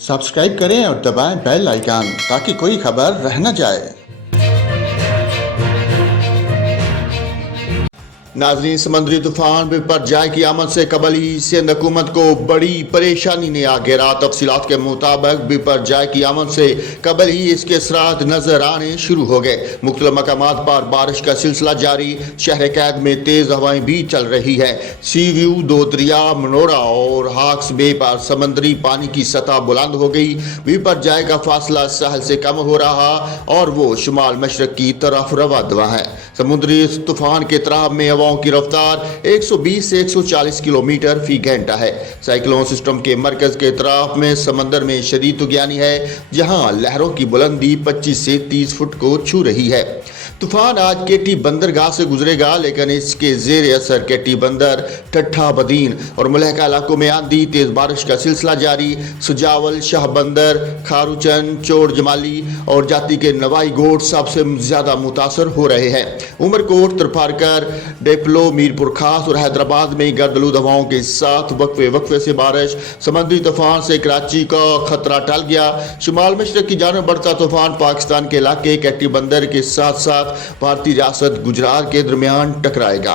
Subscribe करें और दबाएं बेल आइकन ताकि कोई खबर रह न जाए। नाज़रीन, समुद्री तूफान बिपरजॉय की आमद से कबल ही सिंध हुकूमत को बड़ी परेशानी ने आ घेरा। तफसीलात के मुताबिक बिपरजॉय की आमद से कबल ही इसके असरात नजर आने शुरू हो गए। मुख्तलिफ मकामात पर बारिश का सिलसिला जारी। शहर कैद में तेज हवाएं भी चल रही है। सी व्यू, दो दरिया, मनोरा और हाक्स बे पर समंदरी पानी की सतह बुलंद हो गई। बिपरजॉय का फासला साहल से कम हो रहा और वो शुमाल मशरक की तरफ रवा दवा है। समुद्री तूफान के तराब में हवाओं की रफ्तार 120 से 140 किलोमीटर फी घंटा है। साइक्लोन सिस्टम के मरकज के तरफ में समंदर में शदीद तुगयानी है, जहां लहरों की बुलंदी 25 से 30 फुट को छू रही है। तूफान आज केटी बंदरगाह से गुजरेगा, लेकिन इसके जेर असर केटी बंदर, ठट्ठा बदीन और मुलहका इलाकों में आंधी तेज बारिश का सिलसिला जारी। सुजावल, शाह बंदर, खारूचन, चोर जमाली और जाति के नवाई गोट सबसे ज्यादा मुतासर हो रहे हैं। उमरकोट, तरफारकर, डेपलो, मीरपुर खास और हैदराबाद में गर्दलूद हवाओं के साथ वक्फे वक्फे से बारिश। समुद्री तूफान से कराची का खतरा टल गया। शुमाल मशरक की जानब बढ़ता तूफान पाकिस्तान के इलाके केटी बंदर के साथ साथ भारतीय रियासत गुजरात के दरमियान टकराएगा।